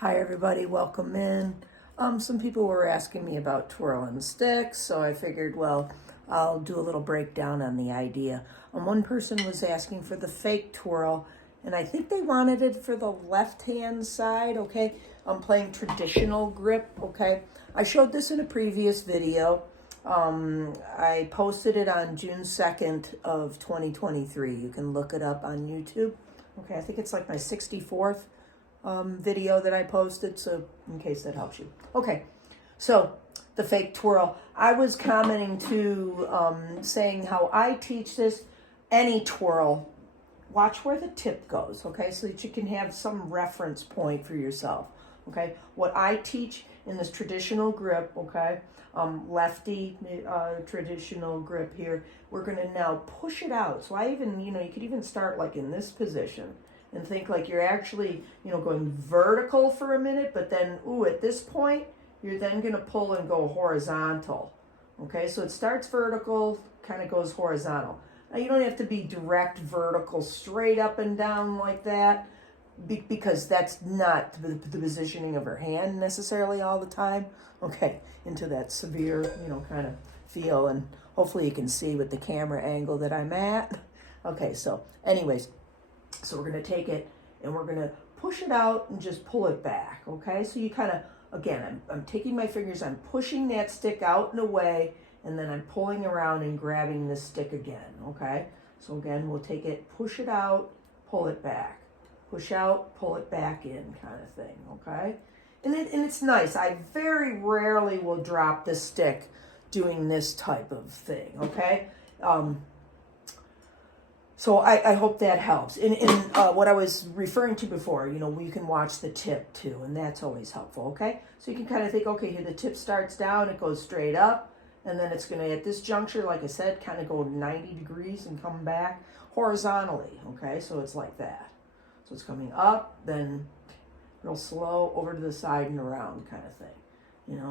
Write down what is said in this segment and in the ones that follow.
Hi everybody, welcome in. Some people were asking me about twirling sticks, so I figured, well, I'll do a little breakdown on the idea. One person was asking for the fake twirl, and I think they wanted it for the left-hand side, okay? I'm playing traditional grip, okay? I showed this in a previous video. I posted it on June 2nd of 2023. You can look it up on YouTube. Okay, I think it's like my 64th video that I posted, so in case that helps you. Okay, so the fake twirl. I was commenting to saying how I teach this, any twirl, watch where the tip goes, okay, so that you can have some reference point for yourself, okay? What I teach in this traditional grip, okay, lefty traditional grip here, we're gonna now push it out. So I even, you could even start like in this position and think like you're actually, going vertical for a minute, but then, at this point, you're then gonna pull and go horizontal. Okay, so it starts vertical, kind of goes horizontal. Now you don't have to be direct vertical, straight up and down like that, because that's not the positioning of her hand necessarily all the time. Okay, into that severe, kind of feel, and hopefully you can see with the camera angle that I'm at. Okay, so anyways, so we're going to take it and we're going to push it out and just pull it back, okay? So you kind of, again, I'm taking my fingers, I'm pushing that stick out and away, and then I'm pulling around and grabbing the stick again, okay? So again, we'll take it, push it out, pull it back. Push out, pull it back in kind of thing, okay? And it's nice. I very rarely will drop the stick doing this type of thing, okay? So I hope that helps. In what I was referring to before, you can watch the tip too, and that's always helpful, okay? So you can kind of think, okay, here the tip starts down, it goes straight up, and then it's going to, at this juncture, like I said, kind of go 90 degrees and come back horizontally, okay? So it's like that. So it's coming up, then real slow, over to the side and around kind of thing,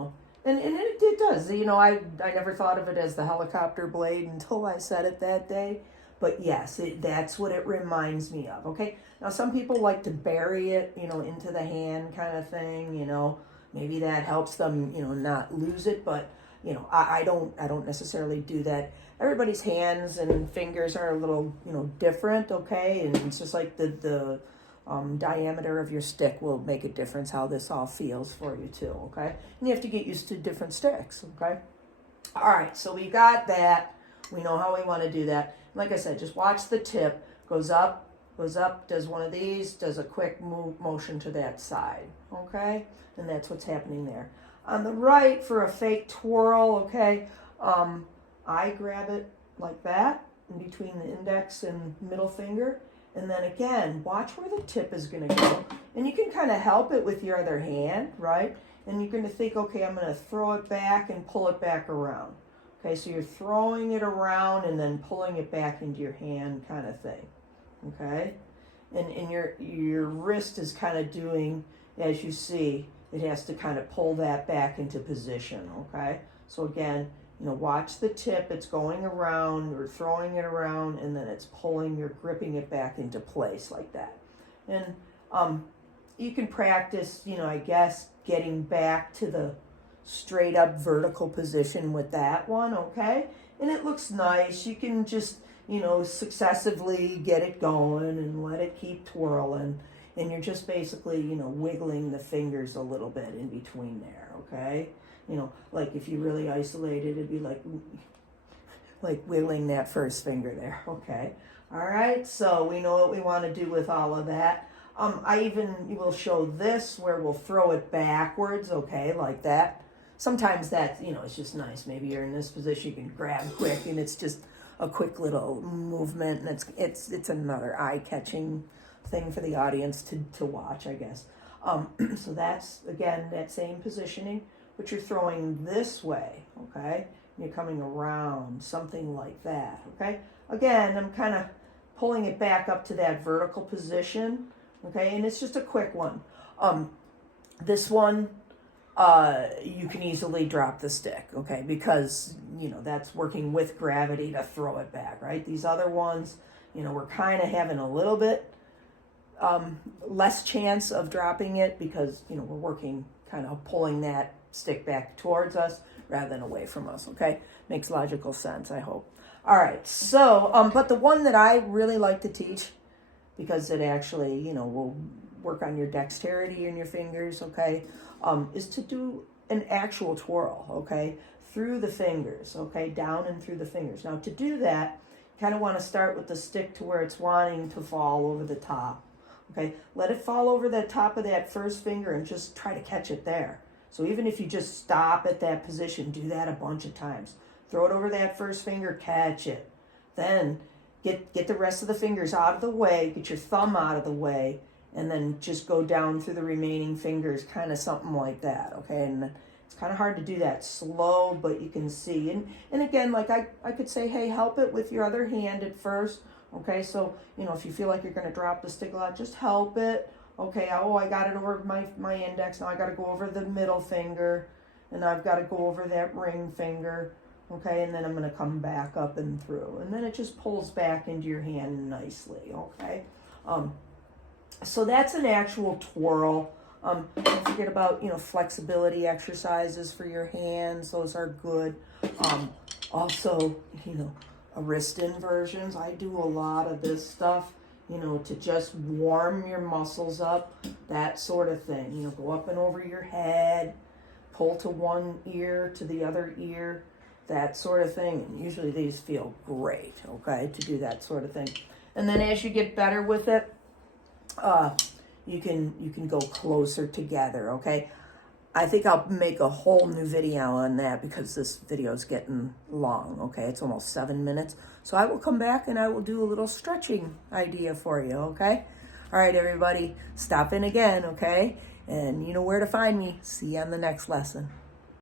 And it does, I never thought of it as the helicopter blade until I said it that day. But yes, that's what it reminds me of, okay? Now, some people like to bury it, into the hand kind of thing, Maybe that helps them, not lose it, but, I don't necessarily do that. Everybody's hands and fingers are a little, different, okay? And it's just like the diameter of your stick will make a difference how this all feels for you too, okay? And you have to get used to different sticks, okay? All right, so we got that. We know how we want to do that. Like I said, just watch the tip. Goes up, does one of these, does a quick motion to that side, okay? And that's what's happening there. On the right, for a fake twirl, okay, I grab it like that in between the index and middle finger. And then again, watch where the tip is going to go. And you can kind of help it with your other hand, right? And you're going to think, okay, I'm going to throw it back and pull it back around. Okay, so you're throwing it around and then pulling it back into your hand kind of thing, okay? And your wrist is kind of doing, as you see, it has to kind of pull that back into position, okay? So again, watch the tip, it's going around, or throwing it around, and then it's pulling, you're gripping it back into place like that. And you can practice, I guess, getting back to the straight up vertical position with that one, okay? And it looks nice. You can just, successively get it going and let it keep twirling. And you're just basically, wiggling the fingers a little bit in between there, okay? Like if you really isolate it, it'd be like wiggling that first finger there, okay? All right, so we know what we want to do with all of that. I even will show this where we'll throw it backwards, okay, like that. Sometimes that, it's just nice. Maybe you're in this position, you can grab quick, and it's just a quick little movement, and it's another eye-catching thing for the audience to watch, I guess. So that's, again, that same positioning, but you're throwing this way, okay? And you're coming around, something like that, okay? Again, I'm kind of pulling it back up to that vertical position, okay? And it's just a quick one. This one, you can easily drop the stick, okay? Because, that's working with gravity to throw it back, right? These other ones, we're kind of having a little bit less chance of dropping it because, you know, we're working kind of pulling that stick back towards us rather than away from us, okay? Makes logical sense, I hope. All right, so, but the one that I really like to teach, because it actually, you know, will work on your dexterity in your fingers, okay, is to do an actual twirl, okay, through the fingers, okay, down and through the fingers. Now, to do that, you kind of want to start with the stick to where it's wanting to fall over the top, okay? Let it fall over the top of that first finger and just try to catch it there. So even if you just stop at that position, do that a bunch of times. Throw it over that first finger, catch it. Then get the rest of the fingers out of the way, get your thumb out of the way, and then just go down through the remaining fingers, kind of something like that, okay? And it's kind of hard to do that slow, but you can see. And again, like I could say, hey, help it with your other hand at first, okay? So, you know, if you feel like you're going to drop the stick a lot, just help it. Okay, oh, I got it over my index. Now I got to go over the middle finger, and I've got to go over that ring finger. Okay, and then I'm going to come back up and through. And then it just pulls back into your hand nicely, okay? So that's an actual twirl. Don't forget about, you know, flexibility exercises for your hands. Those are good. Also, you know, wrist inversions. I do a lot of this stuff, you know, to just warm your muscles up, that sort of thing. You know, go up and over your head, pull to one ear to the other ear, that sort of thing. And usually these feel great, okay, to do that sort of thing. And then as you get better with it, you can go closer together, okay? I think I'll make a whole new video on that because this video is getting long, okay? It's almost 7 minutes. So I will come back and I will do a little stretching idea for you, okay? All right, everybody, stop in again, okay? And you know where to find me. See you on the next lesson.